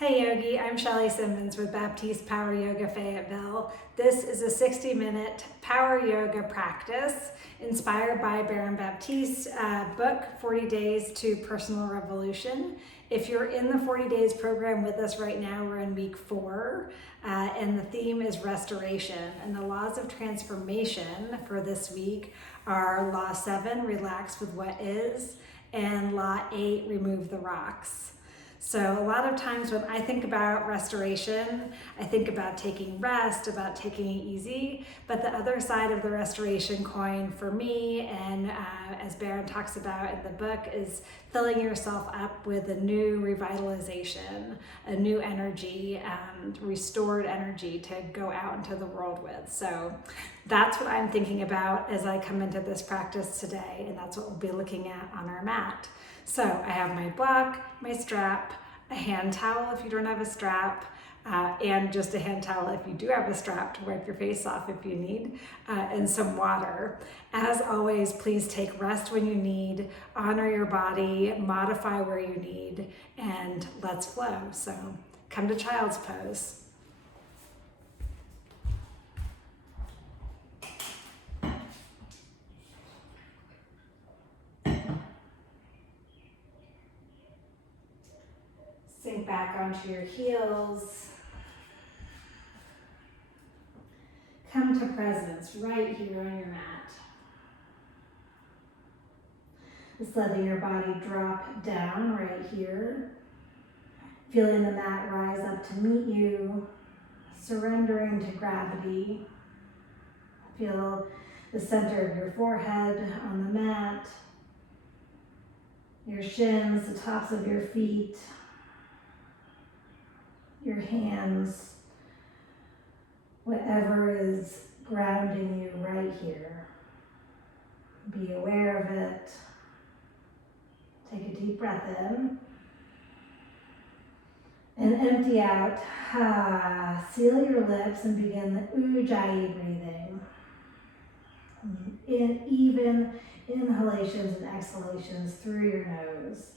Hey Yogi, I'm Shelly Simmons with Baptiste Power Yoga Fayetteville. This is a 60-minute power yoga practice inspired by Baron Baptiste's book, 40 Days to Personal Revolution. If you're in the 40 Days program with us right now, we're in week 4, and the theme is restoration. And the laws of transformation for this week are Law 7, relax with what is, and Law 8, remove the rocks. So a lot of times when I think about restoration, I think about taking rest, about taking it easy, but the other side of the restoration coin for me, and as Baron talks about in the book, is filling yourself up with a new revitalization, a new energy, restored energy to go out into the world with. So that's what I'm thinking about as I come into this practice today, and that's what we'll be looking at on our mat. So I have my block, my strap, a hand towel if you don't have a strap, and just a hand towel if you do have a strap to wipe your face off if you need, and some water. As always, please take rest when you need, honor your body, modify where you need, and let's flow. So come to child's pose. Sink back onto your heels. Come to presence right here on your mat. Just letting your body drop down right here. Feeling the mat rise up to meet you. Surrendering to gravity. Feel the center of your forehead on the mat. Your shins, the tops of your feet. Your hands, whatever is grounding you right here. Be aware of it. Take a deep breath in and empty out. Seal your lips and begin the Ujjayi breathing. In even inhalations and exhalations through your nose.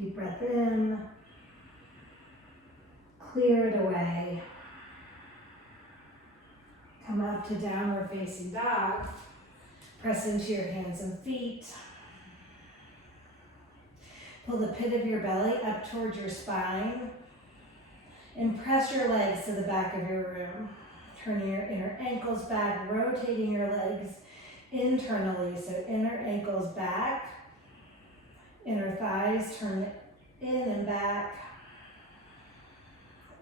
Deep breath in, clear it away. Come up to downward facing dog. Press into your hands and feet. Pull the pit of your belly up towards your spine. And press your legs to the back of your room. Turning your inner ankles back, rotating your legs internally. So inner ankles back. Inner thighs, turn in and back.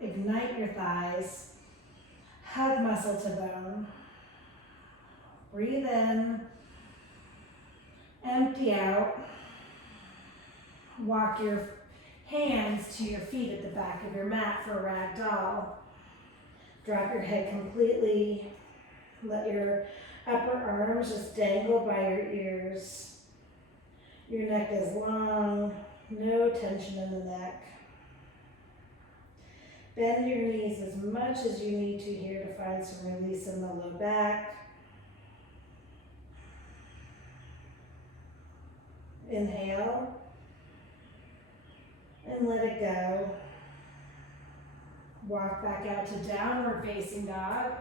Ignite your thighs. Hug muscle to bone. Breathe in. Empty out. Walk your hands to your feet at the back of your mat for ragdoll. Drop your head completely. Let your upper arms just dangle by your ears. Your neck is long, no tension in the neck. Bend your knees as much as you need to here to find some release in the low back. Inhale, and let it go. Walk back out to downward facing dog.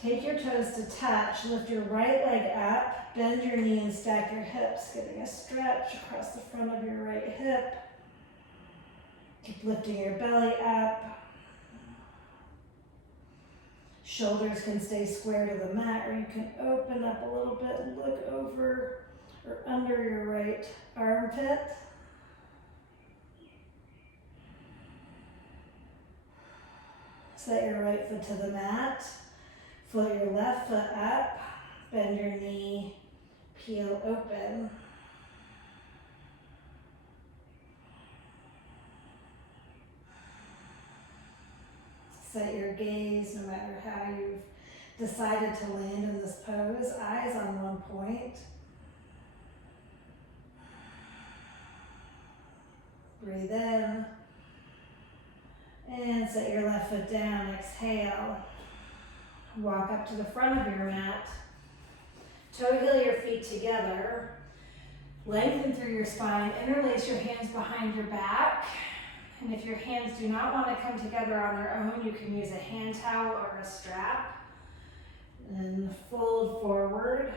Take your toes to touch, lift your right leg up, bend your knee and stack your hips, getting a stretch across the front of your right hip. Keep lifting your belly up. Shoulders can stay square to the mat, or you can open up a little bit and look over or under your right armpit. Set your right foot to the mat. Float your left foot up, bend your knee, peel open. Set your gaze, no matter how you've decided to land in this pose, eyes on one point. Breathe in, and set your left foot down, exhale. Walk up to the front of your mat. Toe heel your feet together. Lengthen through your spine, interlace your hands behind your back. And if your hands do not want to come together on their own, you can use a hand towel or a strap. And fold forward,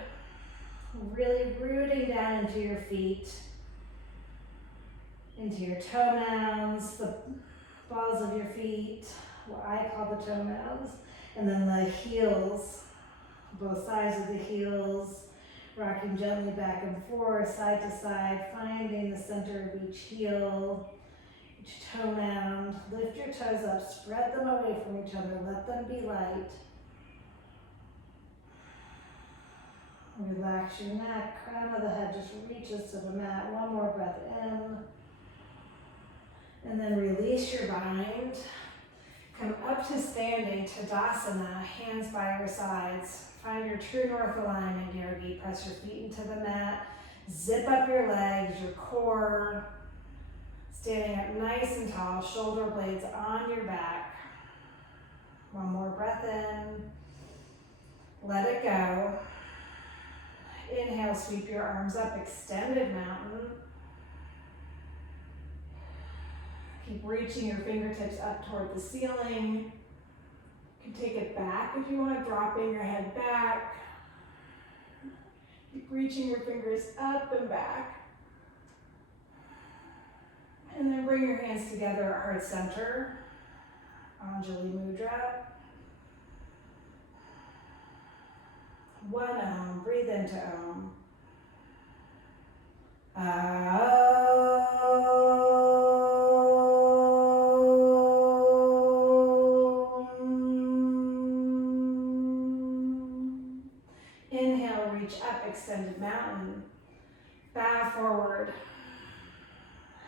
really rooting down into your feet, into your toenails, the balls of your feet, what I call the toenails, and then the heels, both sides of the heels, rocking gently back and forth, side to side, finding the center of each heel, each toe mound. Lift your toes up, spread them away from each other, let them be light. Relax your neck, crown of the head just reaches to the mat. One more breath in. And then release your bind. Come up to standing, Tadasana, hands by your sides. Find your true north alignment, Yogi. Press your feet into the mat. Zip up your legs, your core. Standing up nice and tall, shoulder blades on your back. One more breath in. Let it go. Inhale, sweep your arms up, extended mountain. Keep reaching your fingertips up toward the ceiling. You can take it back if you want, dropping your head back. Keep reaching your fingers up and back. And then bring your hands together at heart center. Anjali Mudra. One Om, breathe into Om. Inhale, reach up, extended mountain. Bow forward.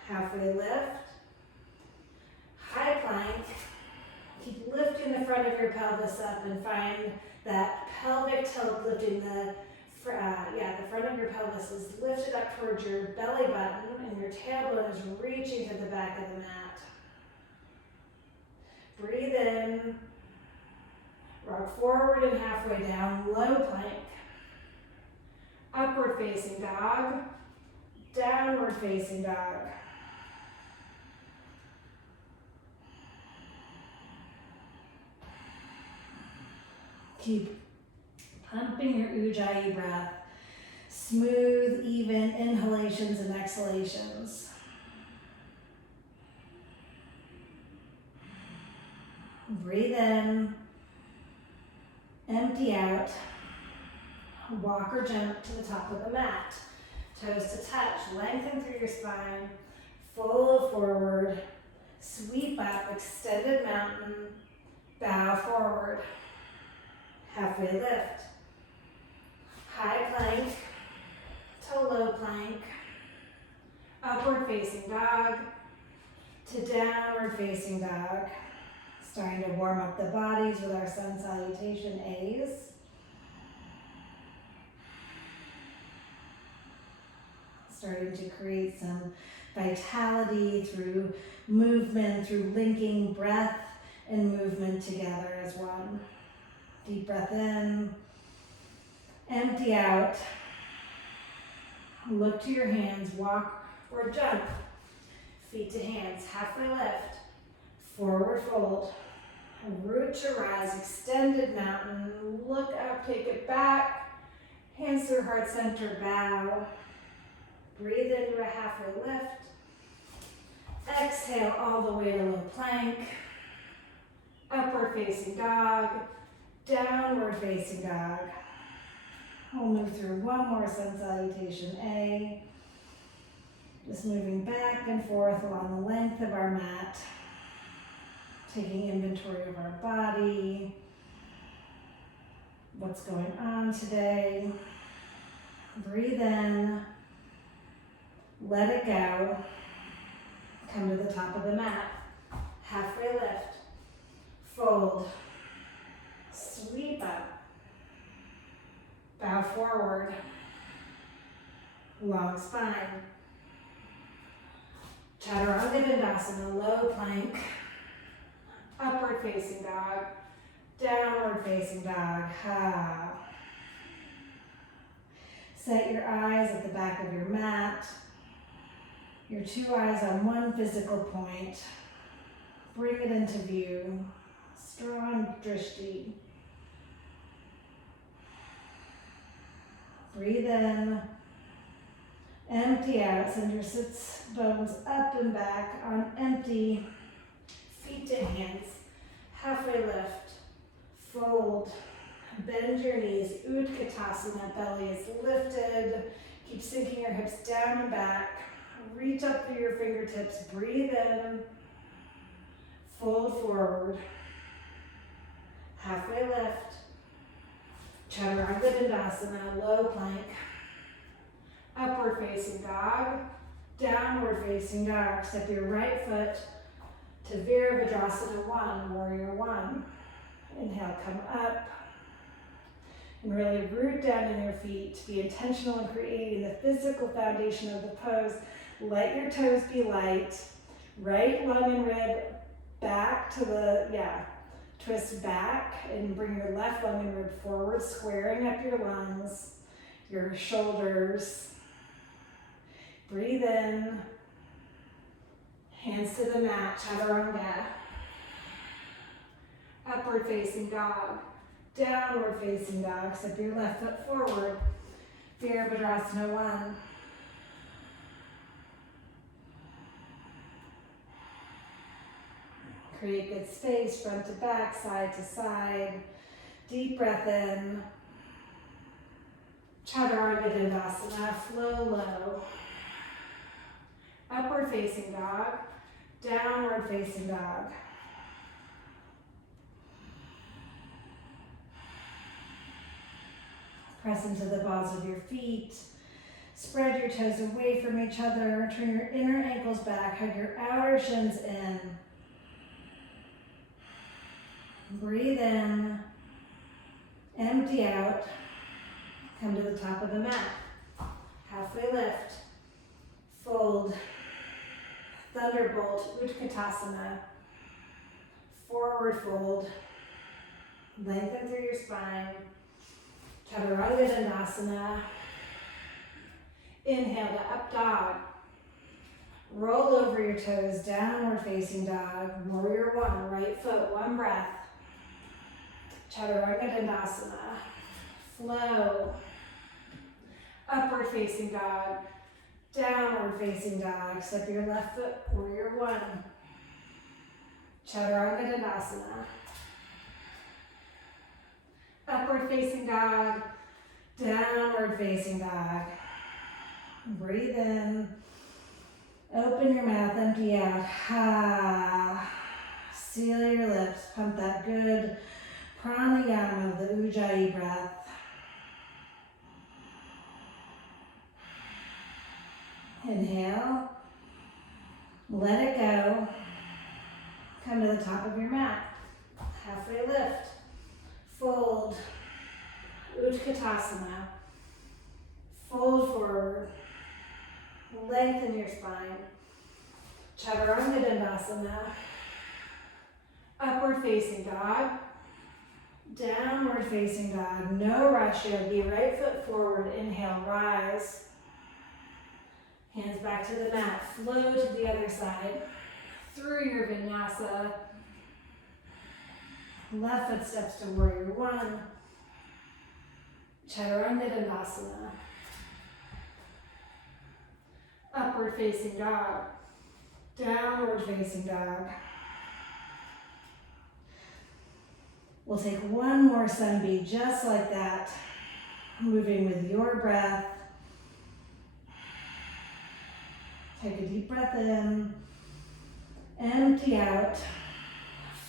Halfway lift. High plank. Keep lifting the front of your pelvis up and find that pelvic tilt, lifting the front of your pelvis is lifted up towards your belly button and your tailbone is reaching to the back of the mat. Breathe in, rock forward and halfway down, low plank. Upward facing dog, downward facing dog. Keep pumping your Ujjayi breath. Smooth, even inhalations and exhalations. Breathe in. Empty out. Walk or jump to the top of the mat. Toes to touch. Lengthen through your spine. Fold forward. Sweep up. Extended mountain. Bow forward. Halfway lift. High plank to low plank. Upward facing dog to downward facing dog. Starting to warm up the bodies with our sun salutation A's. Starting to create some vitality through movement, through linking breath and movement together as one. Deep breath in, empty out. Look to your hands, walk or jump. Feet to hands, halfway lift, forward fold. Root to rise, extended mountain. Look up, take it back. Hands through heart center, bow. Breathe into a halfway lift. Exhale all the way to low plank. Upward facing dog. Downward facing dog. We'll move through one more sun salutation A. Just moving back and forth along the length of our mat. Taking inventory of our body. What's going on today? Breathe in. Let it go. Come to the top of the mat. Halfway lift. Fold. Sweep up. Bow forward. Long spine. Chaturanga Dandasana, low plank. Upward facing dog. Downward facing dog. Ha. Set your eyes at the back of your mat, your two eyes on one physical point. Bring it into view. Strong drishti. Breathe in. Empty out. Send your sits bones up and back on empty. Feet to hands. Halfway lift. Fold. Bend your knees. Utkatasana. Belly is lifted. Keep sinking your hips down and back. Reach up through your fingertips. Breathe in. Fold forward. Halfway lift. Chaturanga Dandasana. Low plank. Upward facing dog. Downward facing dog. Step your right foot to Virabhadrasana 1, Warrior 1. Inhale, come up. And really root down in your feet. Be intentional in creating the physical foundation of the pose. Let your toes be light. Right lung and rib back to the, twist back and bring your left lung and rib forward, squaring up your lungs, your shoulders. Breathe in. Hands to the mat, chaturanga. Upward facing dog. Downward facing dog. Step your left foot forward. Virabhadrasana 1. Create good space, front to back, side to side. Deep breath in. Chaturanga Dandasana, flow low. Upward facing dog. Downward facing dog. Press into the balls of your feet. Spread your toes away from each other. Turn your inner ankles back. Hug your outer shins in. Breathe in. Empty out. Come to the top of the mat. Halfway lift. Fold. Thunderbolt, Utkatasana. Forward fold. Lengthen through your spine. Chaturanga Dandasana. Inhale to up dog. Roll over your toes, downward facing dog. Warrior 1, right foot, 1 breath. Chaturanga Dandasana. Flow. Upward facing dog. Downward facing dog. Step your left foot, Warrior 1. Chaturanga Dandasana. Upward facing dog. Downward facing dog. Breathe in. Open your mouth, empty out. Ha. Seal your lips. Pump that good pranayama of the Ujjayi breath. Inhale. Let it go. Come to the top of your mat. Halfway lift. Fold. Utkatasana. Fold forward. Lengthen your spine. Chaturanga Dandasana. Upward facing dog. Downward facing dog. No rush, yogi. Right foot forward. Inhale, rise. Hands back to the mat. Flow to the other side. Through your vinyasa. Left foot steps to Warrior 1. Chaturanga Dandasana. Upward facing dog. Downward facing dog. We'll take one more sun beat just like that. Moving with your breath. Take a deep breath in. Empty out.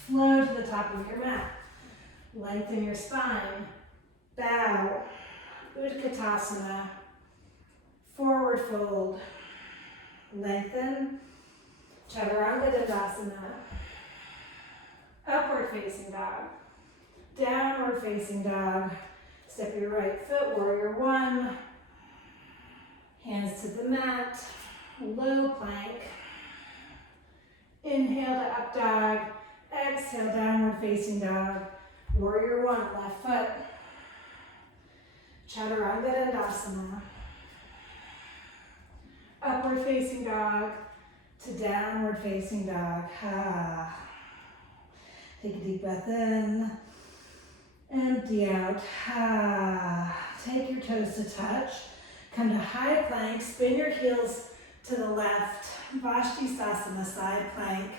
Flow to the top of your mat. Lengthen your spine. Bow. Utkatasana. Forward fold. Lengthen. Chaturanga Dandasana. Upward facing dog. Downward facing dog. Step your right foot, Warrior 1. Hands to the mat. Low plank. Inhale to up dog. Exhale, downward facing dog. Warrior 1, left foot. Chaturanga Dandasana. facing dog to downward facing dog. Take a deep breath in, empty out. Take your toes to touch. Come to high plank, spin your heels to the left. Vashisthasana, side plank.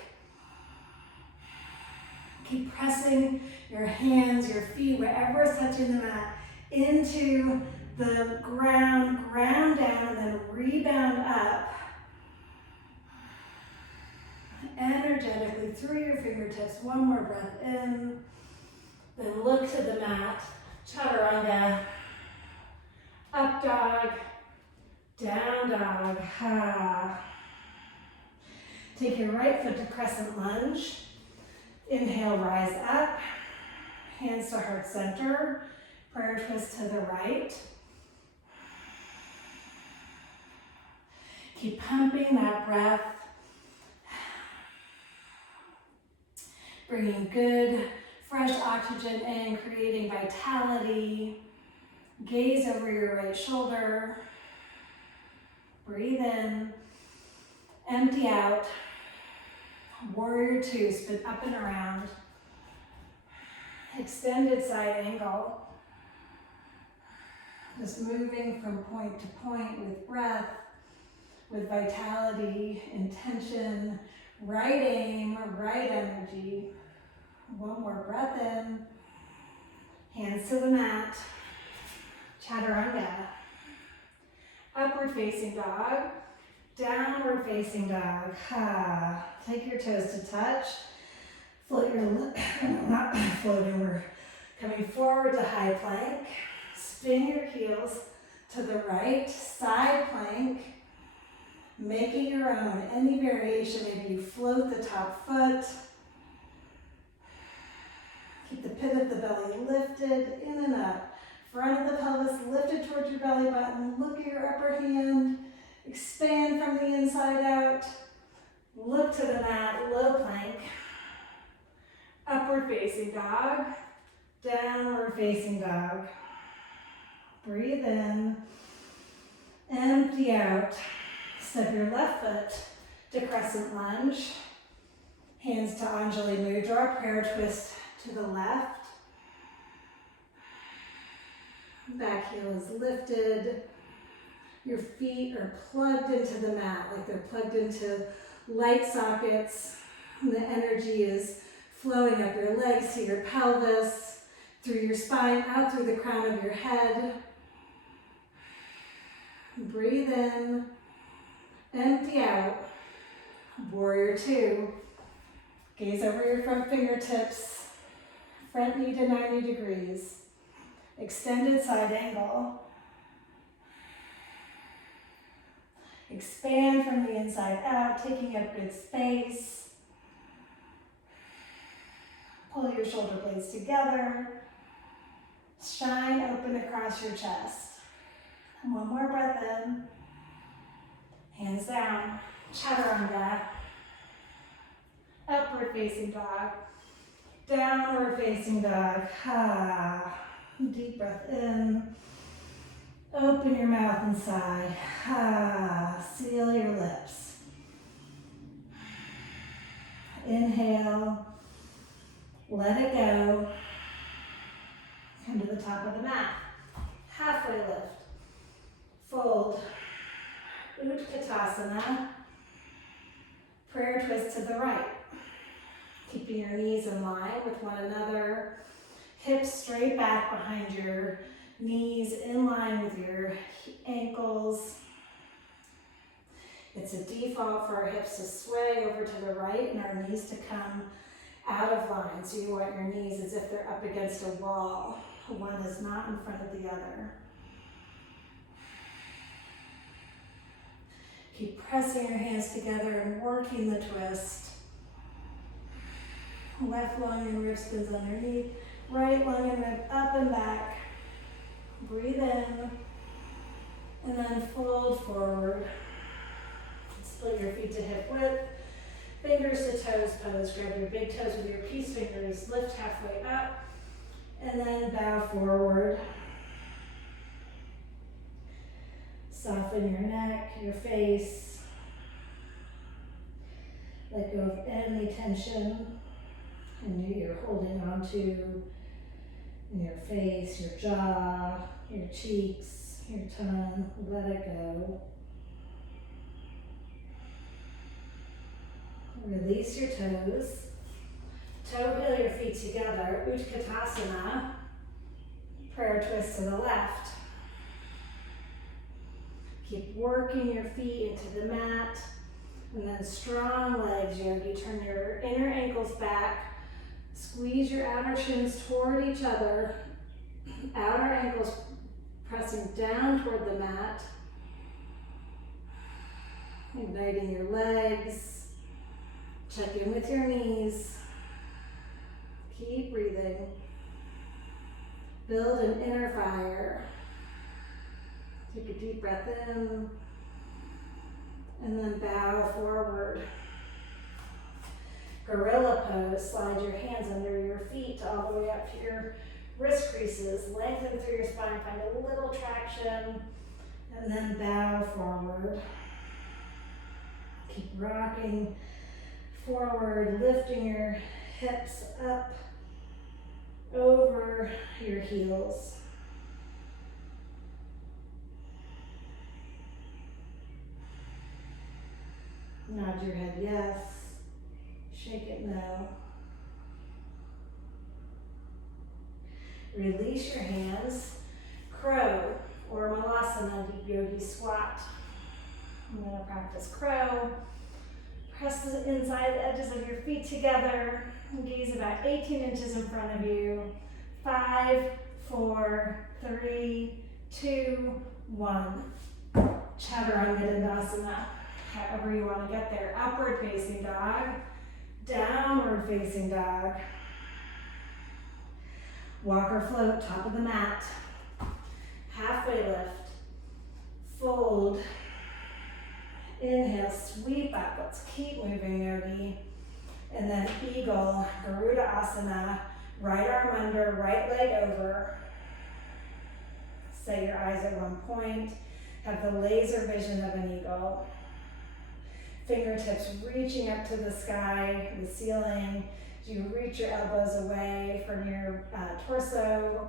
Keep pressing your hands, your feet, wherever is touching the mat, into the ground, ground down, and then rebound up. Energetically through your fingertips. One more breath in. Then look to the mat. Chaturanga. Up dog. Down dog. Take your right foot to crescent lunge. Inhale, rise up. Hands to heart center. Prayer twist to the right. Keep pumping that breath. Bringing good, fresh oxygen in, creating vitality. Gaze over your right shoulder. Breathe in. Empty out. Warrior two, spin up and around. Extended side angle. Just moving from point to point with breath, with vitality, intention, right aim, right energy. One more breath in. Hands to the mat. Chaturanga. Upward facing dog. Downward facing dog. Take your toes to touch. Float your lip. Not floating, we're coming forward to high plank. Spin your heels to the right. Side plank. Making your own. Any variation, maybe you float the top foot. Keep the pit of the belly lifted, in and up. Front of the pelvis lifted towards your belly button. Look at your upper hand. Expand from the inside out. Look to the mat, low plank. Upward facing dog. Downward facing dog. Breathe in. Empty out. Step your left foot to crescent lunge. Hands to Anjali Mudra, prayer twist to the left. Back heel is lifted. Your feet are plugged into the mat, like they're plugged into light sockets. And the energy is flowing up your legs to your pelvis, through your spine, out through the crown of your head. Breathe in. Empty out. Warrior two. Gaze over your front fingertips. Front knee to 90 degrees. Extended side angle. Expand from the inside out, taking up good space. Pull your shoulder blades together. Shine open across your chest. And one more breath in. Hands down. Chaturanga. Upward facing dog. Downward facing dog. Deep breath in. Open your mouth and sigh. Seal your lips. Inhale. Let it go. Come to the top of the mat. Halfway lift. Fold. Utkatasana. Prayer twist to the right. Keeping your knees in line with one another. Hips straight back behind your knees, in line with your ankles. It's a default for our hips to sway over to the right and our knees to come out of line. So you want your knees as if they're up against a wall. One is not in front of the other. Keep pressing your hands together and working the twist. Left lung and rib spins underneath. Right lung and rib up and back. Breathe in. And then fold forward. Split your feet to hip width. Fingers to toes pose. Grab your big toes with your peace fingers. Lift halfway up. And then bow forward. Soften your neck, your face. Let go of any tension and you're holding on to in your face, your jaw, your cheeks, your tongue. Let it go. Release your toes. Toe heel your feet together. Utkatasana. Prayer twist to the left. Keep working your feet into the mat. And then strong legs, yogi. Turn your inner ankles back. Squeeze your outer shins toward each other. Outer ankles pressing down toward the mat. Igniting your legs. Check in with your knees. Keep breathing. Build an inner fire. Take a deep breath in. And then bow forward. Gorilla pose. Slide your hands under your feet all the way up to your wrist creases. Lengthen through your spine. Find a little traction. And then bow forward. Keep rocking forward, lifting your hips up over your heels. Nod your head yes, shake it no. Release your hands, crow or malasana, deep yogi squat. I'm going to practice crow. Press the inside edges of your feet together. Gaze about 18 inches in front of you. 5, 4, 3, 2, 1. Chaturanga, however you want to get there. Upward facing dog, downward facing dog. Walk or float, top of the mat. Halfway lift. Fold. Inhale, sweep up. Let's keep moving, yogi. And then eagle, Garuda Asana. Right arm under, right leg over. Set your eyes at one point. Have the laser vision of an eagle. Fingertips reaching up to the sky, the ceiling. You reach your elbows away from your torso.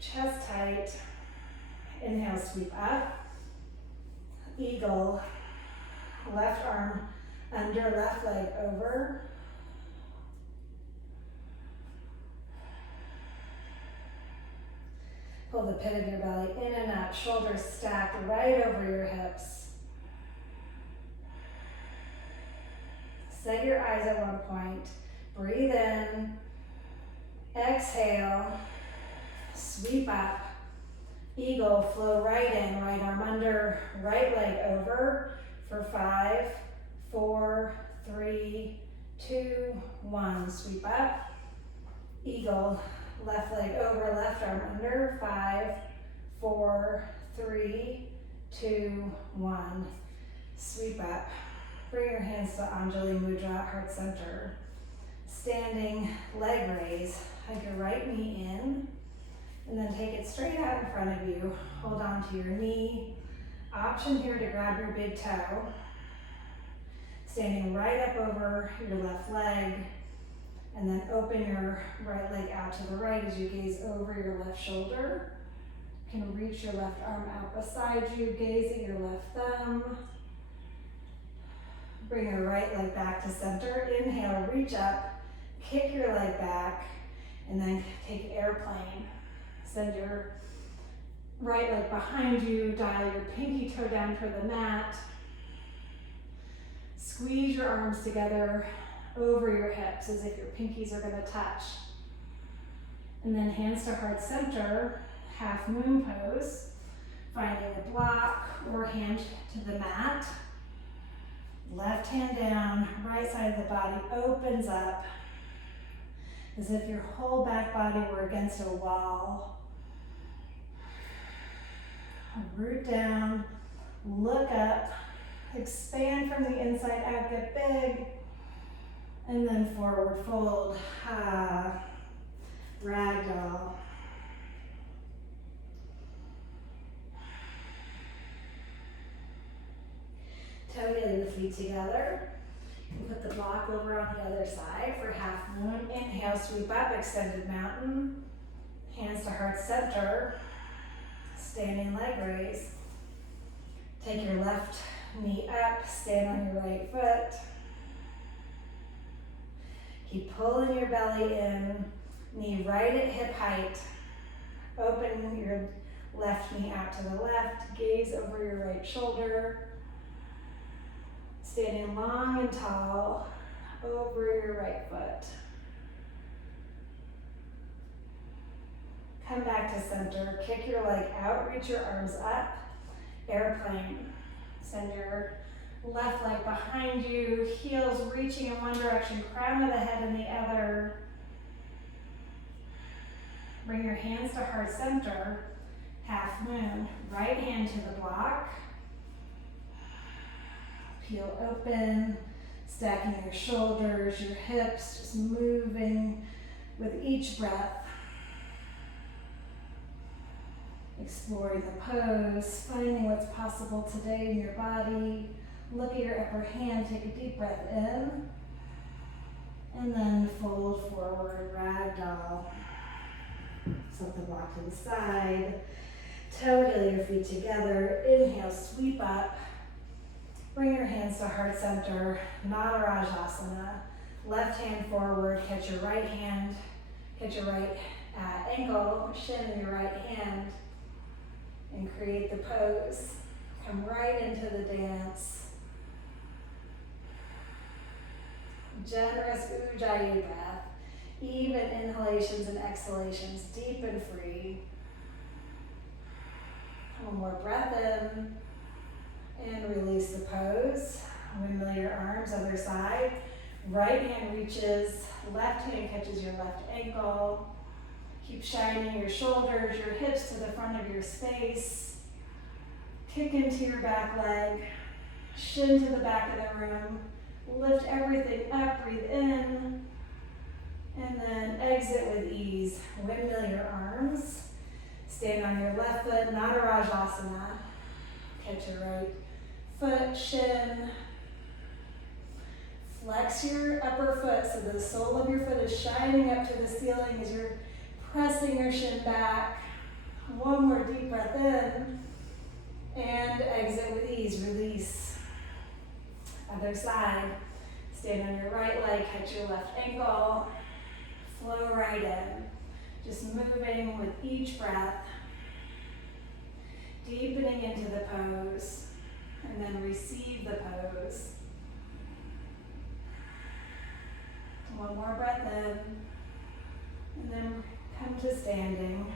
Chest tight. Inhale, sweep up. Eagle, left arm under, left leg over. Pull the pit of your belly in and up, shoulders stacked right over your hips. Set your eyes at one point. Breathe in. Exhale. Sweep up. Eagle, flow right in, right arm under, right leg over for 5, 4, 3, 2, 1. Sweep up. Eagle, left leg over, left arm under, 5, 4, 3, 2, 1. Sweep up. Bring your hands to Anjali Mudra, heart center. Standing leg raise. Hug your right knee in. And then take it straight out in front of you. Hold on to your knee. Option here to grab your big toe. Standing right up over your left leg. And then open your right leg out to the right as you gaze over your left shoulder. You can reach your left arm out beside you. Gaze at your left thumb. Bring your right leg back to center. Inhale, reach up. Kick your leg back. And then take airplane. Send your right leg behind you, dial your pinky toe down toward the mat. Squeeze your arms together over your hips as if your pinkies are going to touch. And then hands to heart center, half moon pose, finding a block or hand to the mat. Left hand down, right side of the body opens up as if your whole back body were against a wall. Root down, look up, expand from the inside out, get big, and then forward fold, ragdoll. Toe heel your feet together, Put the block over on the other side for half moon. Inhale, sweep up, extended mountain. Hands to heart center. Standing leg raise. Take your left knee up, stand on your right foot. Keep pulling your belly in, knee right at hip height. Open your left knee out to the left, gaze over your right shoulder. Standing long and tall over your right foot. Come back to center, kick your leg out, reach your arms up, airplane. Send your left leg behind you, heels reaching in one direction, crown of the head in the other. Bring your hands to heart center, half moon. Right hand to the block. Peel open, stacking your shoulders, your hips, just moving with each breath. Exploring the pose, finding what's possible today in your body. Look at your upper hand, take a deep breath in. And then fold forward, ragdoll. Set the block to the side. Toe heel your feet together. Inhale, sweep up. Bring your hands to heart center, Natarajasana. Left hand forward, catch your right hand, catch your right ankle, shin in your right hand, and create the pose. Come right into the dance. Generous Ujjayi breath. Even inhalations and exhalations, deep and free. One more breath in. And release the pose. Windmill your arms, other side. Right hand reaches, left hand catches your left ankle. Keep shining your shoulders, your hips to the front of your space. Kick into your back leg, shin to the back of the room. Lift everything up, breathe in. And then exit with ease. Windmill your arms. Stand on your left foot, Natarajasana. Catch your right foot, shin. Flex your upper foot so the sole of your foot is shining up to the ceiling as you're pressing your shin back. One more deep breath in. And exit with ease, release. Other side. Stand on your right leg, catch your left ankle. Flow right in. Just moving with each breath. Deepening into the pose. And then receive the pose. One more breath in. And then come to standing.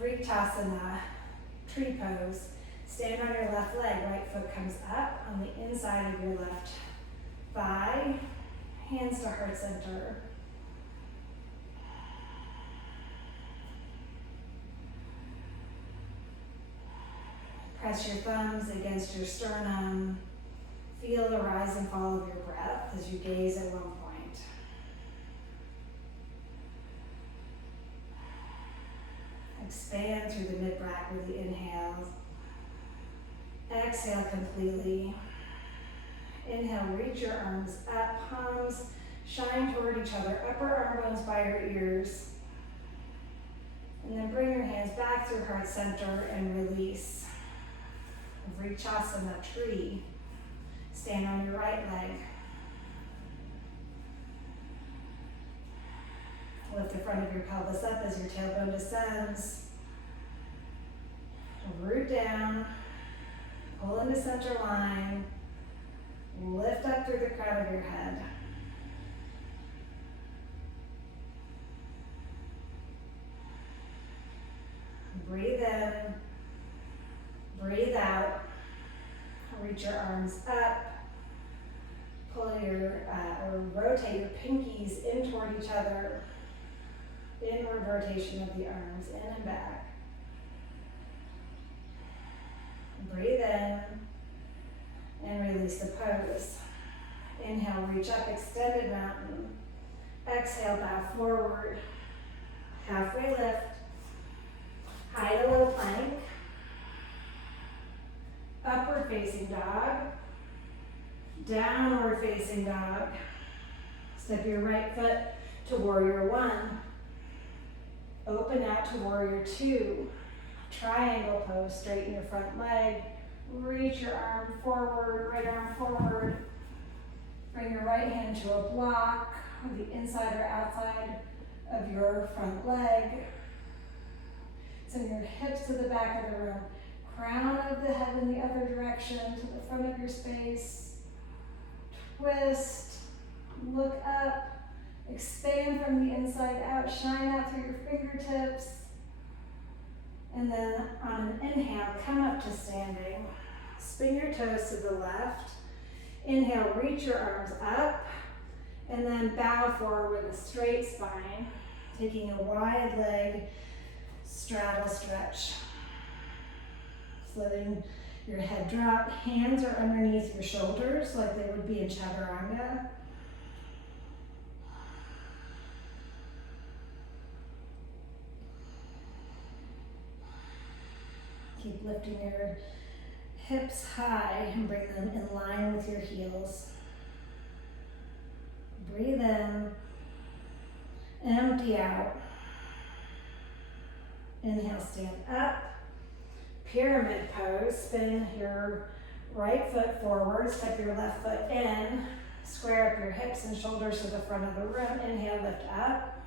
Vriktasana, tree pose. Stand on your left leg, right foot comes up on the inside of your left thigh. Hands to heart center. Press your thumbs against your sternum. Feel the rise and fall of your breath as you gaze at one point. Expand through the mid-back with the inhale. Exhale completely. Inhale, reach your arms up, palms shine toward each other, upper arm bones by your ears. And then bring your hands back through heart center and release. Vriktasana, tree. Stand on your right leg. Lift the front of your pelvis up as your tailbone descends. Root down. Pull into center line. Lift up through the crown of your head. Breathe in. Breathe out. Reach your arms up. Pull your, or rotate your pinkies in toward each other. Inward rotation of the arms, in and back. Breathe in and release the pose. Inhale, reach up, extended mountain. Exhale, bow forward. Halfway lift. High to low plank. Upward facing dog. Downward facing dog. Step your right foot to warrior one. Open out to warrior two. Triangle pose, straighten your front leg. Reach your arm forward, right arm forward. Bring your right hand to a block of the inside or outside of your front leg. Send your hips to the back of the room. Crown of the head in the other direction to the front of your space. Twist, look up, expand from the inside out, shine out through your fingertips. And then on an inhale, come up to standing. Spin your toes to the left. Inhale, reach your arms up. And then bow forward with a straight spine. Taking a wide leg straddle stretch. So letting your head drop. Hands are underneath your shoulders like they would be in chaturanga. Keep lifting your hips high and bring them in line with your heels. Breathe in, empty out. Inhale, stand up. Pyramid pose, spin your right foot forward, step your left foot in, square up your hips and shoulders to the front of the room. Inhale, lift up.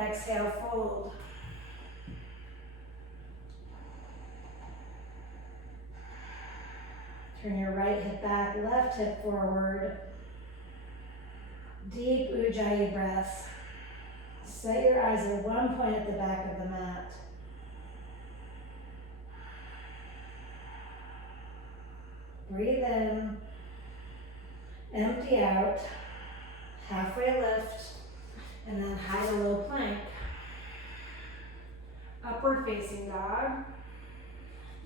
Exhale, fold. Turn your right hip back, left hip forward. Deep Ujjayi breath. Set your eyes at one point at the back of the mat. Breathe in, empty out, halfway lift, and then high to low plank. Upward facing dog,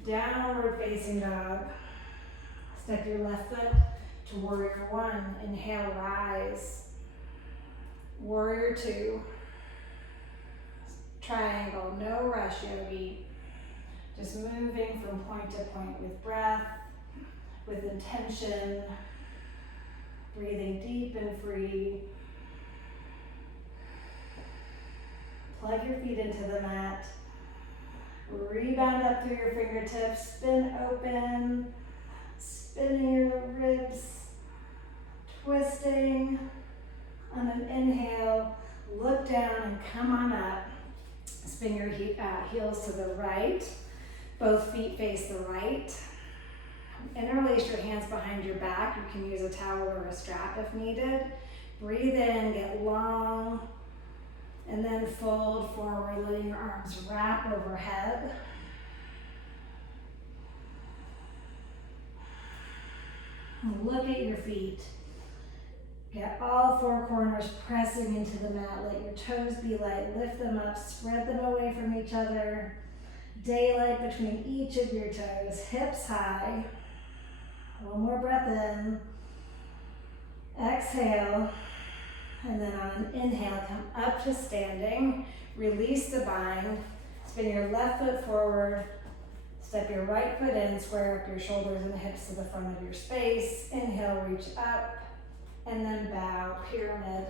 downward facing dog. Step your left foot to warrior one. Inhale, rise. Warrior two. Triangle, no rush, yogi. Just moving from point to point with breath, with intention. Breathing deep and free. Plug your feet into the mat. Rebound up through your fingertips. Spin open. Spinning your ribs, twisting. On an inhale, look down and come on up. Spin your heels to the right. Both feet face the right. Interlace your hands behind your back. You can use a towel or a strap if needed. Breathe in, get long, and then fold forward, letting your arms wrap overhead. Look at your feet. Get all four corners pressing into the mat. Let your toes be light. Lift them up. Spread them away from each other. Daylight between each of your toes. Hips high. One more breath in. Exhale. And then on an inhale, come up to standing. Release the bind. Spin your left foot forward. Step your right foot in, square up your shoulders and hips to the front of your space. Inhale, reach up, and then bow, pyramid.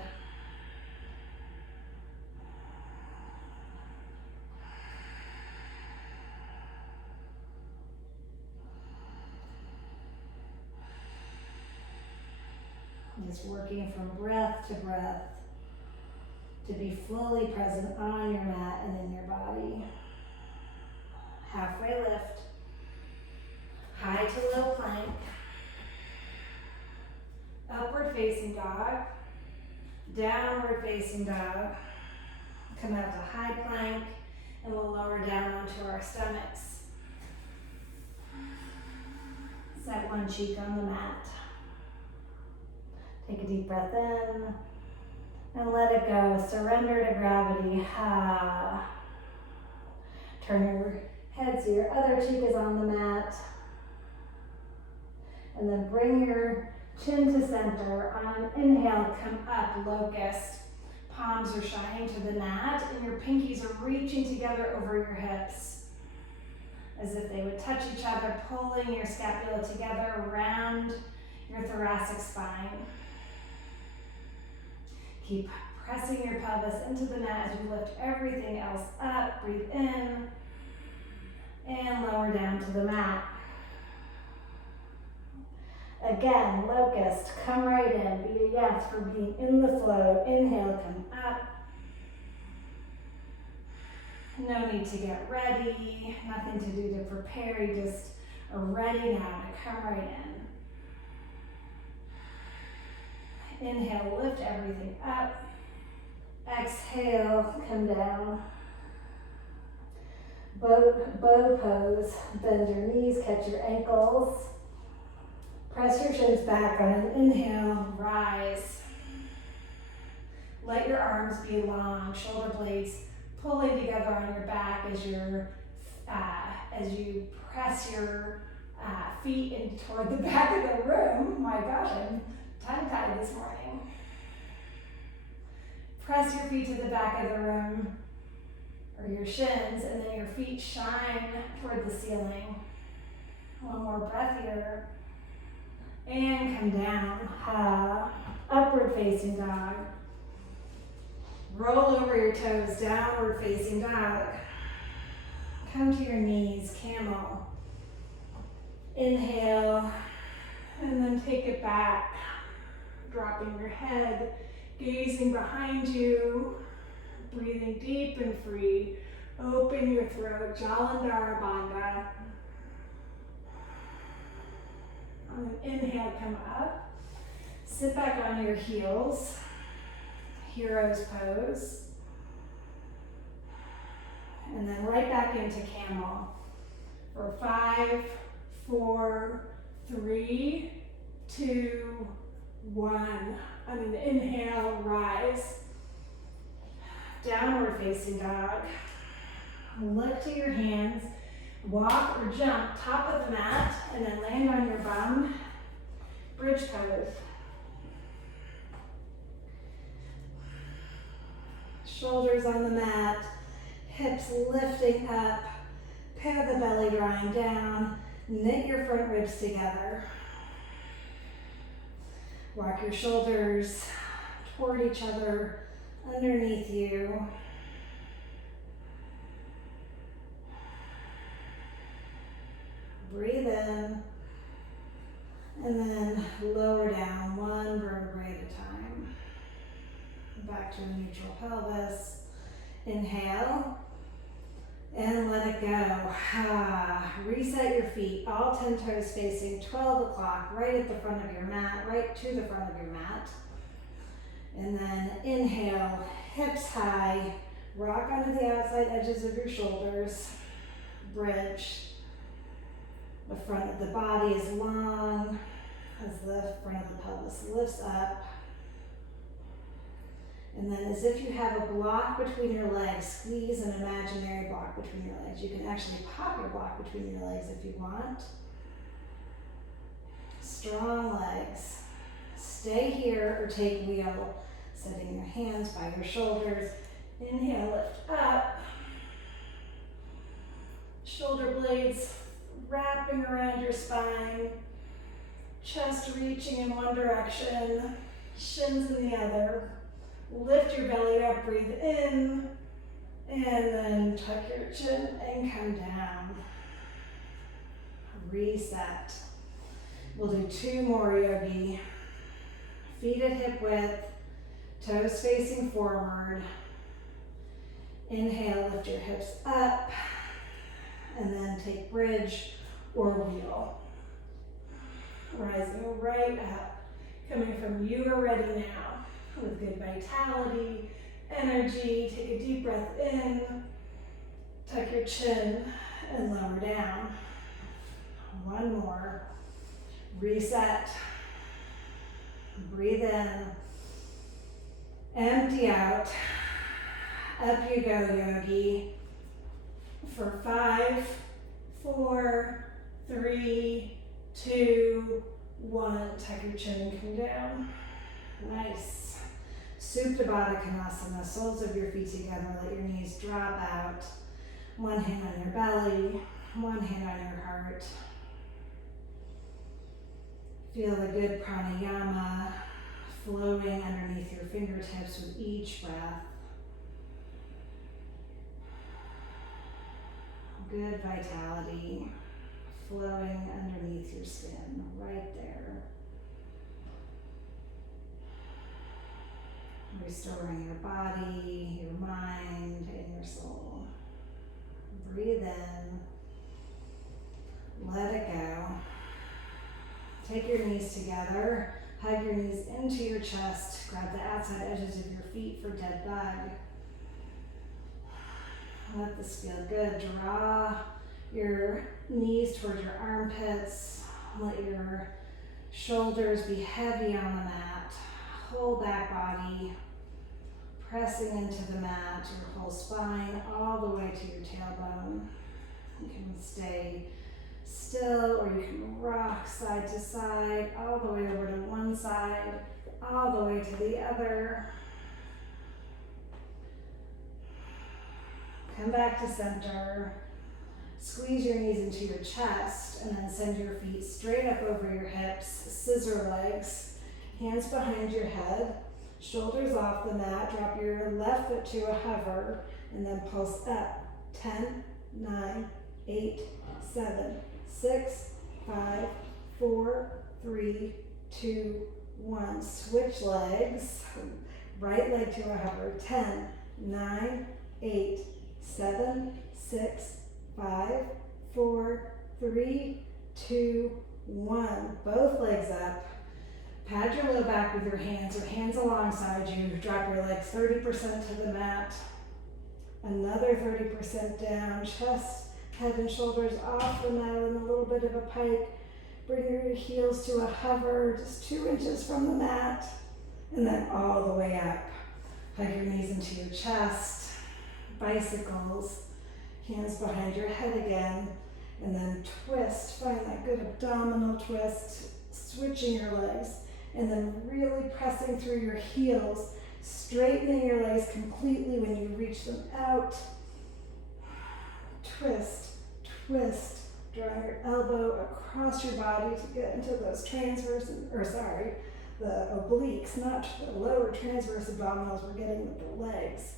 Just working from breath to breath to be fully present on your mat and in your body. Halfway lift, high to low plank, upward facing dog, downward facing dog. Come out to high plank and we'll lower down onto our stomachs. Set one cheek on the mat. Take a deep breath in and let it go. Surrender to gravity. Ha. Turn your head so your other cheek is on the mat. And then bring your chin to center. On an inhale, come up, locust. Palms are shining to the mat and your pinkies are reaching together over your hips as if they would touch each other, pulling your scapula together around your thoracic spine. Keep pressing your pelvis into the mat as you lift everything else up. Breathe in and lower down to the mat. Again, locust, come right in. Be a yes for being in the flow. Inhale, come up. No need to get ready, nothing to do to prepare. You just are ready now to come right in. Inhale, lift everything up. Exhale, come down. Bow pose, bend your knees, catch your ankles. Press your shins back on an inhale, rise. Let your arms be long, shoulder blades pulling together on your back as you press your feet in toward the back of the room. My gosh, I'm tongue-tied this morning. Press your feet to the back of the room, or your shins, and then your feet shine toward the ceiling. One more breath here. And come down. Upward facing dog. Roll over your toes, downward facing dog. Come to your knees, camel. Inhale, and then take it back. Dropping your head, gazing behind you. Breathing deep and free. Open your throat, Jalandhara Bandha. On an inhale, come up. Sit back on your heels. Hero's pose. And then right back into camel. For 5, 4, 3, 2, 1. On an inhale, rise. Downward facing dog. Look to your hands. Walk or jump top of the mat and then land on your bum. Bridge pose. Shoulders on the mat, hips lifting up, pare the belly drawing down, knit your front ribs together. Walk your shoulders toward each other, underneath you. Breathe in, and then lower down one vertebrae at a time. Back to a neutral pelvis. Inhale, and let it go. Reset your feet, all 10 toes facing 12 o'clock, right at the front of your mat, right to the front of your mat. And then inhale, hips high, rock onto the outside edges of your shoulders, bridge. The front of the body is long as the front of the pelvis lifts up. And then as if you have a block between your legs, squeeze an imaginary block between your legs. You can actually pop your block between your legs if you want. Strong legs. Stay here or take wheel, setting your hands by your shoulders. Inhale, lift up. Shoulder blades wrapping around your spine. Chest reaching in one direction, shins in the other. Lift your belly up, breathe in, and then tuck your chin and come down. Reset. We'll do 2 more, yogi. Feet at hip width, toes facing forward. Inhale, lift your hips up, and then take bridge or wheel. Rising right up, coming from you are ready now. With good vitality, energy, take a deep breath in, tuck your chin and lower down. One more. Reset. Breathe in. Empty out. Up you go, yogi. For 5, 4, 3, 2, 1. Tuck your chin and come down. Nice. Supta Baddha Konasana, soles of your feet together, let your knees drop out. One hand on your belly, one hand on your heart. Feel the good pranayama flowing underneath your fingertips with each breath. Good vitality flowing underneath your skin, right there. Restoring your body, your mind, and your soul. Breathe in. Let it go. Take your knees together. Hug your knees into your chest. Grab the outside edges of your feet for dead bug. Let this feel good. Draw your knees towards your armpits. Let your shoulders be heavy on the mat. Whole back body pressing into the mat, your whole spine all the way to your tailbone. You can stay still, or you can rock side to side, all the way over to one side, all the way to the other. Come back to center. Squeeze your knees into your chest and then send your feet straight up over your hips, scissor legs, hands behind your head, shoulders off the mat. Drop your left foot to a hover and then pulse up. 10, 9, 8, 7, 6, 5, 4, 3, 2, 1. Switch legs. Right leg to a hover. 10, 9, 8, 7, 6, 5, 4, 3, 2, 1. Both legs up. Pad your low back with your hands alongside you. Drop your legs 30% to the mat. Another 30% down. Chest, head and shoulders off the mat in a little bit of a pike. Bring your heels to a hover, just 2 inches from the mat. And then all the way up. Hug your knees into your chest. Bicycles. Hands behind your head again. And then twist. Find that good abdominal twist. Switching your legs. And then really pressing through your heels, straightening your legs completely when you reach them out. Twist, twist, drawing your elbow across your body to get into those the obliques, not the lower transverse abdominals we're getting with the legs.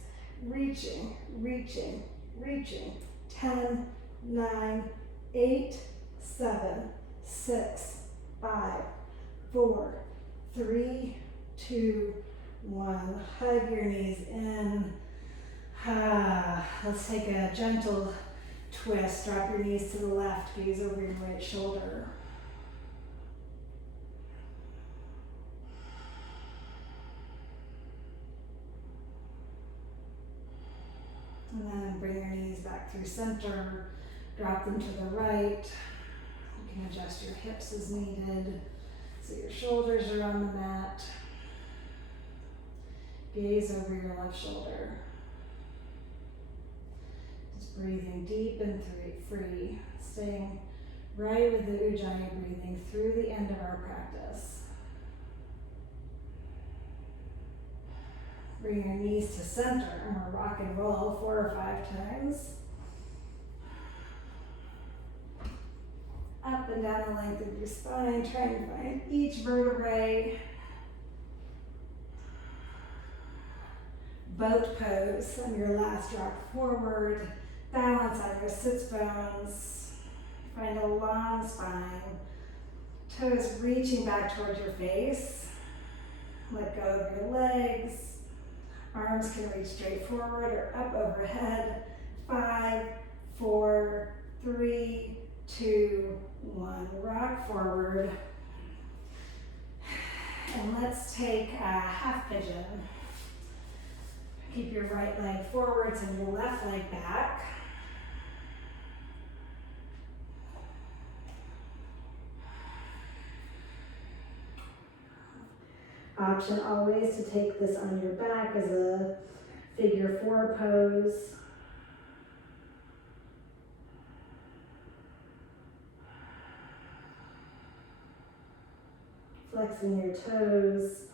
Reaching, reaching, reaching. 10, 9, 8, 7, 6, 5, 4, 3, 2, 1. Hug your knees in. Let's take a gentle twist. Drop your knees to the left, gaze over your right shoulder. And then bring your knees back through center. Drop them to the right. You can adjust your hips as needed. So your shoulders are on the mat. Gaze over your left shoulder. Just breathing deep and free. Staying right with the Ujjayi breathing through the end of our practice. Bring your knees to center and we'll rock and roll 4 or 5 times. Up and down the length of your spine, trying to find each vertebrae. Boat pose on your last rock forward. Balance on your sits bones. Find a long spine. Toes reaching back towards your face. Let go of your legs. Arms can reach straight forward or up overhead. 5, 4, 3, 2, 1. Rock forward. And let's take a half pigeon. Keep your right leg forwards and your left leg back. Option always to take this on your back as a figure 4 pose. Flexing your toes,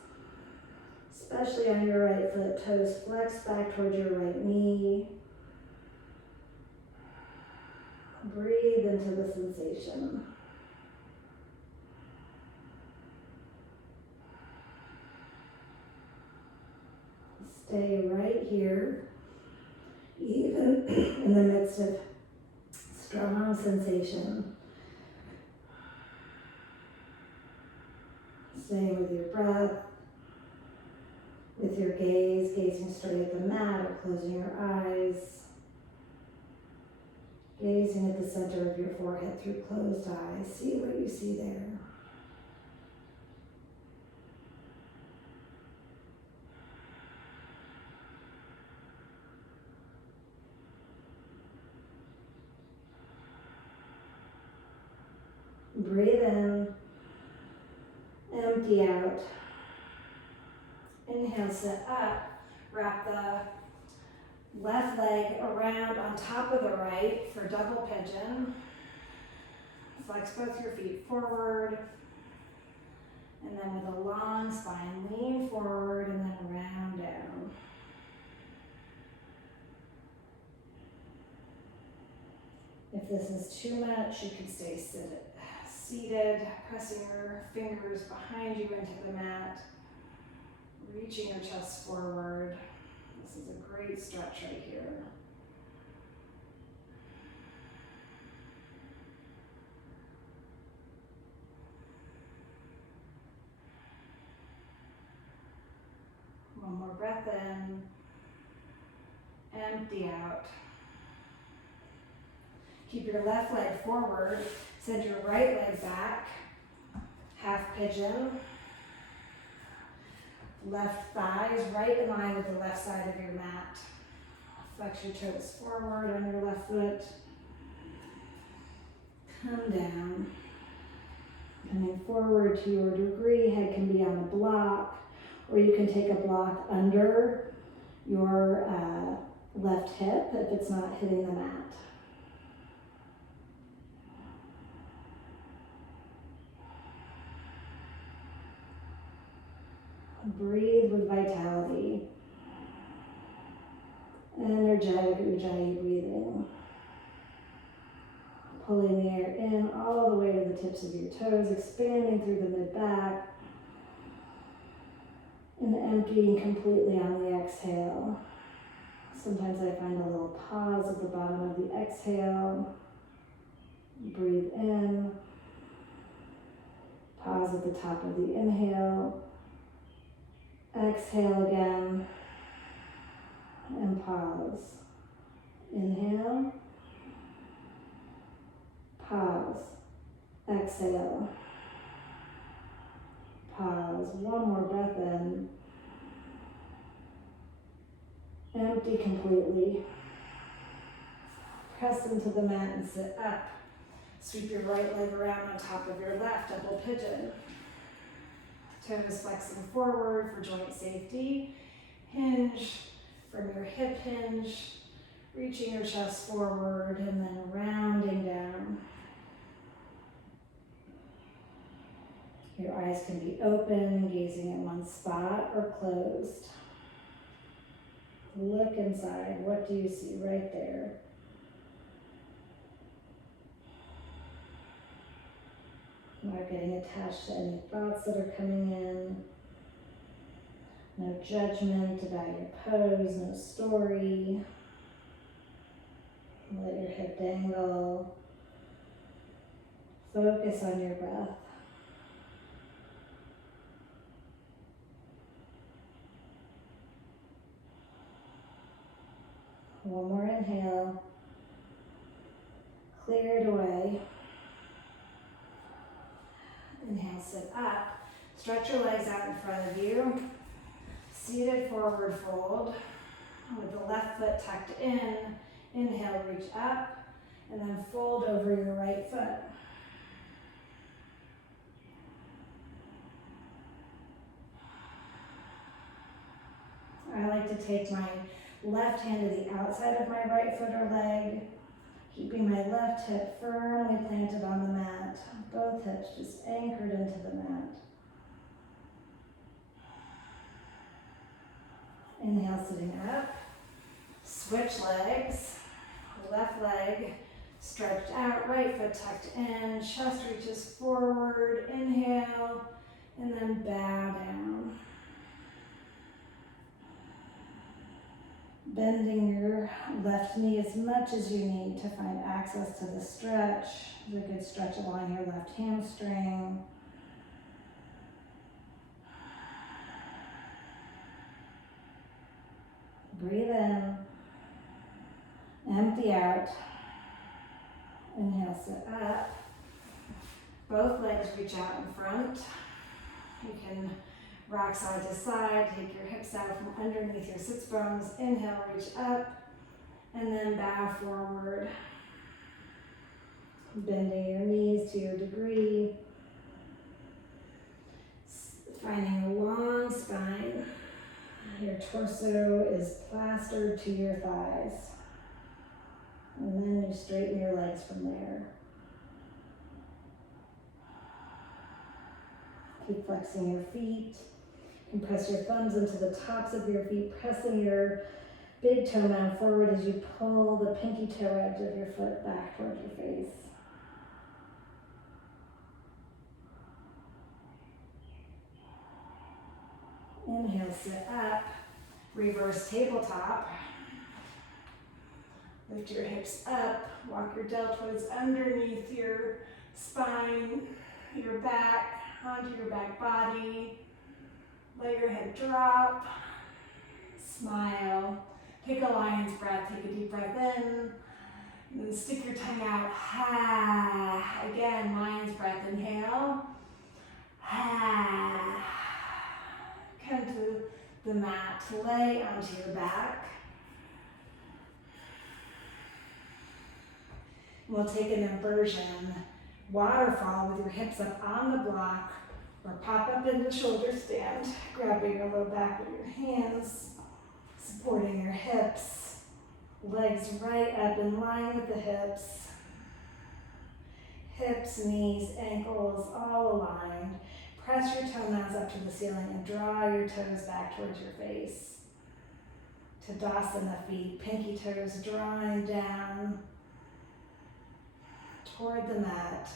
especially on your right foot, toes flex back towards your right knee. Breathe into the sensation. Stay right here, even in the midst of strong sensation. Staying with your breath, with your gaze, gazing straight at the mat or closing your eyes. Gazing at the center of your forehead through closed eyes. See what you see there. Breathe in, empty out. Inhale, sit up. Wrap the left leg around on top of the right for double pigeon. Flex both your feet forward. And then with a long spine, lean forward and then round down. If this is too much, you can stay seated, pressing your fingers behind you into the mat, reaching your chest forward. This is a great stretch right here. One more breath in, empty out. Keep your left leg forward, send your right leg back, half pigeon. Left thigh is right in line with the left side of your mat. Flex your toes forward on your left foot. Come down. Coming forward to your degree, head can be on a block, or you can take a block under your left hip if it's not hitting the mat. Breathe with vitality. Energetic Ujjayi breathing. Pulling the air in all the way to the tips of your toes, expanding through the mid-back, and emptying completely on the exhale. Sometimes I find a little pause at the bottom of the exhale. Breathe in. Pause at the top of the inhale. Exhale again, and pause. Inhale, pause, exhale, pause. One more breath in, empty completely. Press into the mat and sit up. Sweep your right leg around on top of your left, double pigeon. Toes flexing forward for joint safety. Hinge from your hip hinge, reaching your chest forward and then rounding down. Your eyes can be open, gazing at one spot, or closed. Look inside. What do you see right there? Not getting attached to any thoughts that are coming in. No judgment about your pose, no story. Let your head dangle. Focus on your breath. One more inhale. Clear it away. Inhale, sit up. Stretch your legs out in front of you. Seated forward fold. With the left foot tucked in. Inhale, reach up. And then fold over your right foot. I like to take my left hand to the outside of my right foot or leg, keeping my left hip firmly planted on the mat. Both hips just anchored into the mat. Inhale, sitting up. Switch legs. Left leg stretched out, right foot tucked in, chest reaches forward. Inhale, and then bow down. Bending your left knee as much as you need to find access to the stretch. There's a good stretch along your left hamstring. Breathe in, empty out. Inhale, sit up. Both legs reach out in front. You can rock side to side, take your hips out from underneath your sits bones. Inhale, reach up, and then bow forward. Bending your knees to your degree. Finding a long spine. Your torso is plastered to your thighs. And then you straighten your legs from there. Keep flexing your feet. And press your thumbs into the tops of your feet, pressing your big toe mound forward as you pull the pinky toe edge of your foot back towards your face. Inhale, sit up. Reverse tabletop. Lift your hips up. Walk your deltoids underneath your spine, your back, onto your back body. Let your head drop. Smile. Take a lion's breath. Take a deep breath in. And then stick your tongue out. Ha. Again, lion's breath. Inhale. Ha. Come to the mat. Lay onto your back. We'll take an inversion waterfall with your hips up on the block, or pop up into shoulder stand, grabbing your low back with your hands, supporting your hips, legs right up in line with the hips, hips, knees, ankles, all aligned. Press your toenails up to the ceiling and draw your toes back towards your face. Tadasana feet, pinky toes drawing down toward the mat.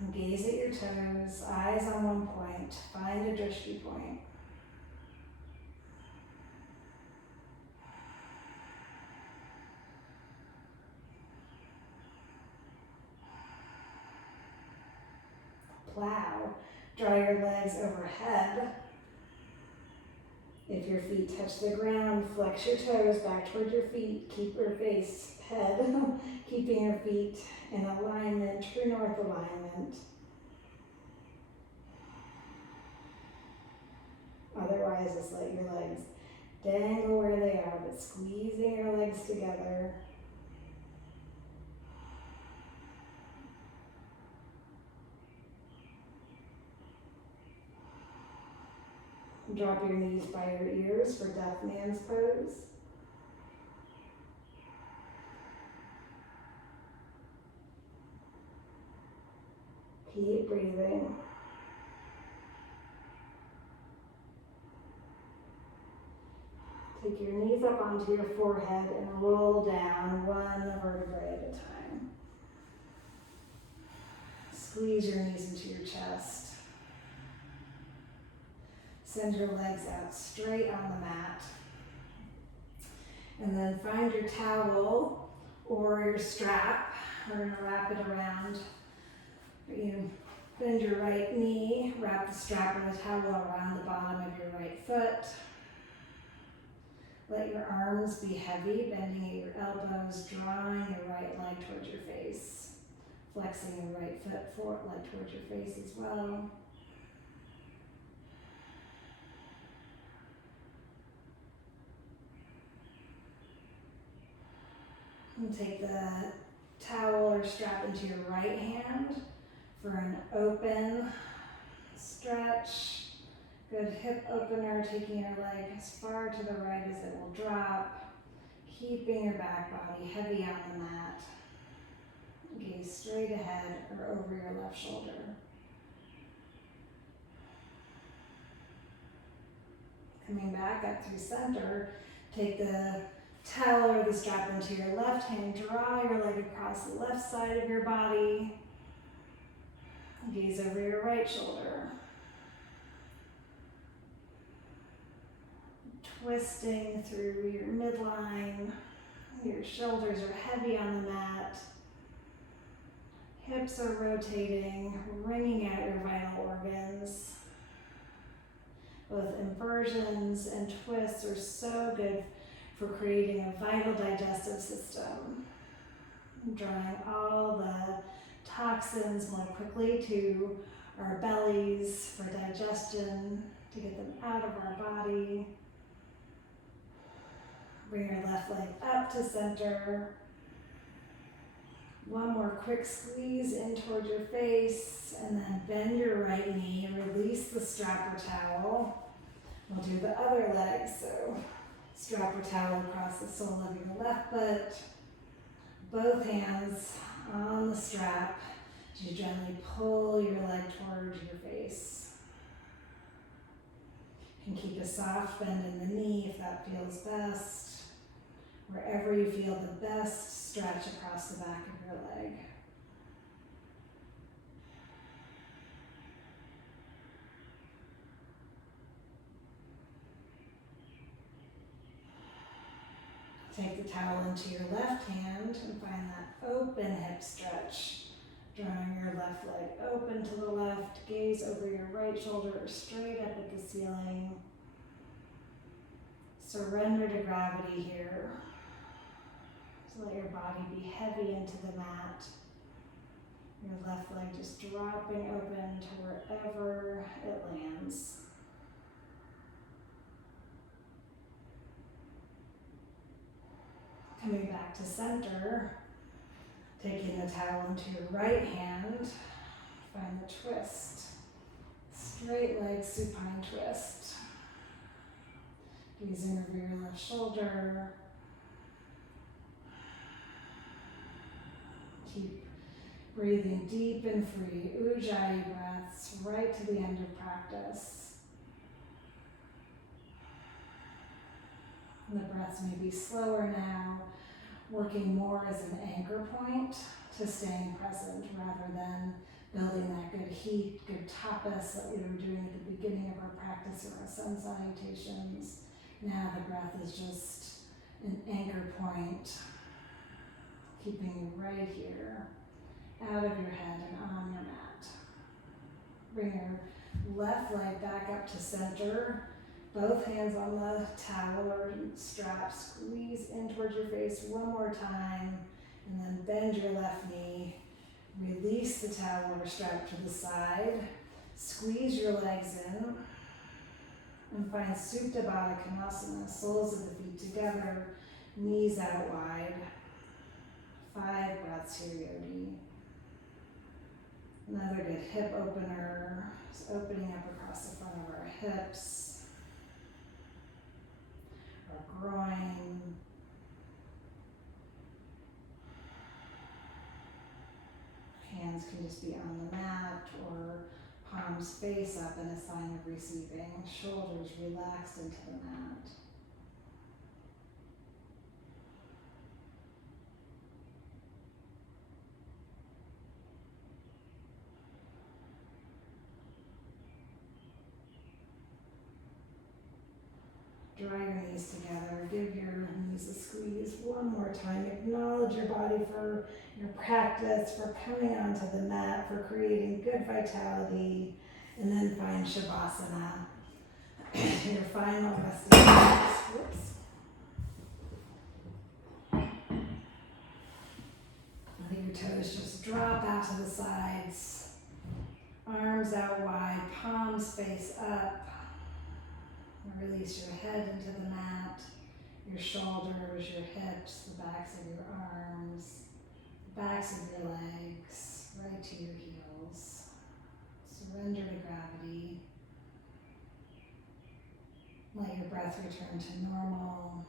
And gaze at your toes, eyes on one point. Find a drishti point. Plow. Draw your legs overhead. If your feet touch the ground, flex your toes back toward your feet. Keep your face, head, keeping your feet in alignment, true north alignment. Otherwise, just let your legs dangle where they are, but squeezing your legs together. Drop your knees by your ears for deaf man's pose. Keep breathing. Take your knees up onto your forehead and roll down one vertebrae at a time. Squeeze your knees into your chest. Send your legs out straight on the mat. And then find your towel or your strap. We're going to wrap it around. You bend your right knee, wrap the strap or the towel around the bottom of your right foot. Let your arms be heavy, bending at your elbows, drawing your right leg towards your face. Flexing your right foot forward, leg towards your face as well. And take the towel or strap into your right hand for an open stretch. Good hip opener, taking your leg as far to the right as it will drop. Keeping your back body heavy on the mat. Gaze straight ahead or over your left shoulder. Coming back up through center, take the towel or the strap into your left hand, draw your leg across the left side of your body. Gaze over your right shoulder. twisting through your midline. Your shoulders are heavy on the mat. Hips are rotating, wringing out your vital organs. Both inversions and twists are so good for creating a vital digestive system, drawing all the toxins more quickly to our bellies for digestion, to get them out of our body. Bring your left leg up to center. One more quick squeeze in towards your face, and then bend your right knee and release the strap or towel. We'll do the other leg, so strap or towel across the sole of your left foot. Both hands on the strap. You gently pull your leg towards your face. You can keep a soft bend in the knee if that feels best. Wherever you feel the best stretch across the back of your leg. Take the towel into your left hand and find that open hip stretch. Drawing your left leg open to the left, gaze over your right shoulder straight up at the ceiling. Surrender to gravity here. So let your body be heavy into the mat. Your left leg just dropping open to wherever it lands. Coming back to center, taking the towel into your right hand, find the twist. Straight leg supine twist. Gazing over your left shoulder. Keep breathing deep and free, Ujjayi breaths right to the end of practice. And the breaths may be slower now, working more as an anchor point to staying present rather than building that good heat, good tapas that we were doing at the beginning of our practice or our sun salutations. Now the breath is just an anchor point, keeping you right here, out of your head and on your mat. Bring your left leg back up to center, both hands on the towel or strap, squeeze in towards your face one more time, and then bend your left knee, release the towel or strap to the side, squeeze your legs in, and find Supta Baddha Konasana, soles of the feet together, knees out wide. 5 breaths here, Yogi. Another good hip opener, just opening up across the front of our hips, our groin. Hands can just be on the mat or palms face up in a sign of receiving. Shoulders relaxed into the mat. Draw your knees together. Give your knees a squeeze one more time. Acknowledge your body for your practice, for coming onto the mat, for creating good vitality, and then find Shavasana. Your final resting place. Whoops. Let your toes just drop out to the sides. Arms out wide, palms face up. Release your head into the mat, your shoulders, your hips, the backs of your arms, the backs of your legs, right to your heels. Surrender to gravity. Let your breath return to normal.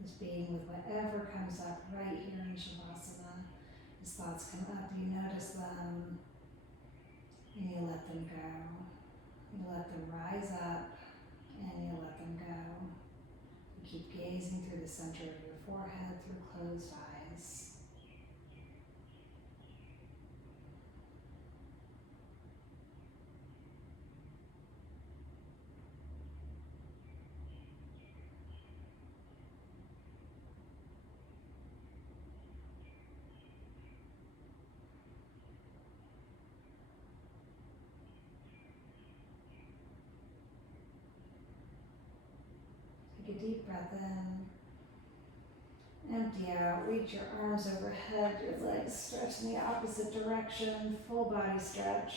Just being with whatever comes up right here in Shavasana. As thoughts come up, you notice them and you let them go. You let them rise up and you let them go. You keep gazing through the center of your forehead through closed eyes. Take a deep breath in, empty out, reach your arms overhead, your legs stretch in the opposite direction, full body stretch.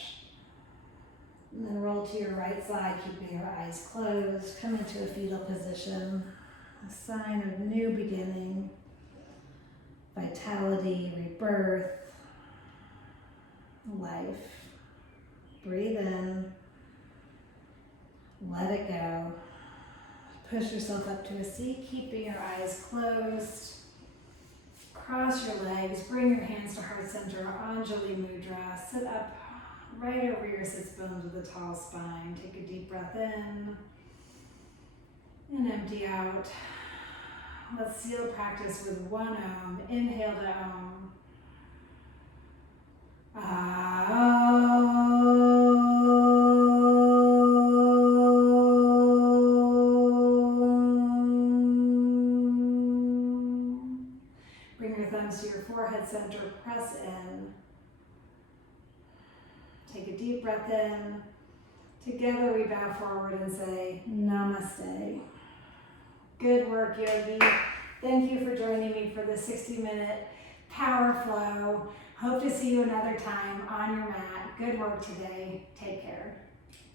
And then roll to your right side, keeping your eyes closed. Come into a fetal position, a sign of new beginning, vitality, rebirth, life. Breathe in, let it go. Push yourself up to a seat, keeping your eyes closed. Cross your legs, bring your hands to heart center, Anjali Mudra. Sit up right over your sits bones with a tall spine. Take a deep breath in and empty out. Let's seal practice with one Om. Inhale to Om. Bring your thumbs to your forehead center, press in. Take a deep breath in. Together we bow forward and say Namaste. Good work, yogi. Thank you for joining me for the 60-minute power flow. Hope to see you another time on your mat. Good work today. Take care.